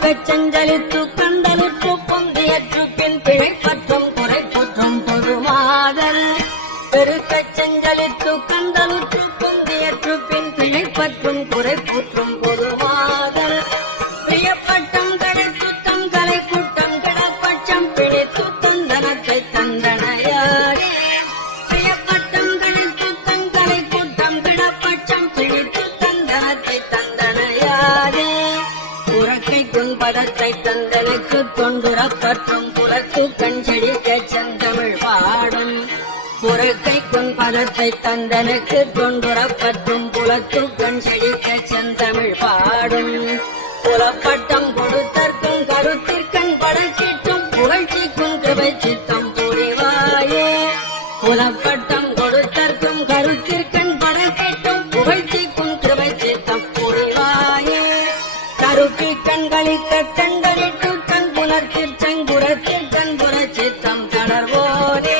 கஞ்சலித்து கண்டலுற்று பொந்தியற்று பின் பிழைப்பற்றும் குறைப்புற்றும் பொதுமாதல் பெருக்கச் செஞ்சலித்து கண்டலுற்று பொந்தியற்று பின் பிழைப்பற்றும் குறைப்புற்றும் உறக்கை குன்பதத்தை தந்தனுக்கு தொண்டுரப்பற்றும் புறத்து கஞ்செடிக்க செந்தமிழ் பாடும். புறக்கை குன்பதத்தை தந்தனுக்கு தொண்டுரப்பற்றும் புலத்து கஞ்செடிக்க செந்தமிழ் பாடும். புலப்பட்டம் கொடுத்தற்கும் கருத்திற்கண் படக்கிட்டும் புகழ்ச்சி குன்றுவை சித்தம் புரிவாயே புலப்பட்டம் கொடுத்தற்கும் கருத்திற்கண் படக்கிட்டும் புகழ்ச்சி குன்றுவை சித்தம் புரிவாயே கருப்பி கண் புலர்த்திற் செங்குரத்தில் சித்தம் தளர்வோனே.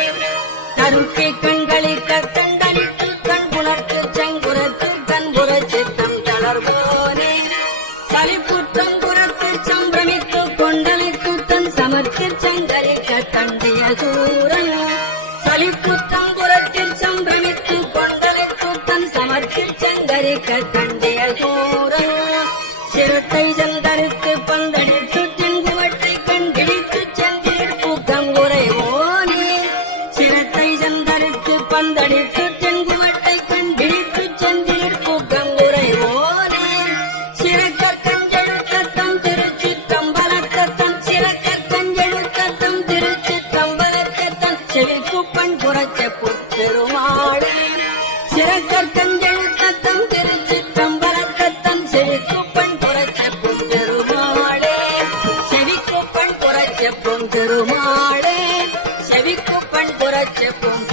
கருப்பி கண்களை கண்டறிட்டு கண் புலர்த்து செங்குரத்தில் கண்புற சித்தம் தளர்வோனே. சலிப்புற்றம் புறத்து சம்பிரமித்து கொண்டளித்து தன் சமர்த்திற் செங்கலை கத்தண்டிய சூரன். சலிப்புற்றம் புறத்தில் சம்பிரமித்து கொண்டளித்து தன் சமர்த்திற் செங்கலை கத்தண்டிய சூரன். சிறுத்தை செந்தரித்து பந்தடித்து செவிக்குப்பன் புறச்ச புத்தெருமாளே சிறக்கற் திருச்சி தம்பலத்தத்தம் செவிக்குப்பன் புறச்ச புத்தெருமாளே. செவிக்குப்பன் புறச்ச பொன் திருமாளே செவிக்குப்பன் பொன்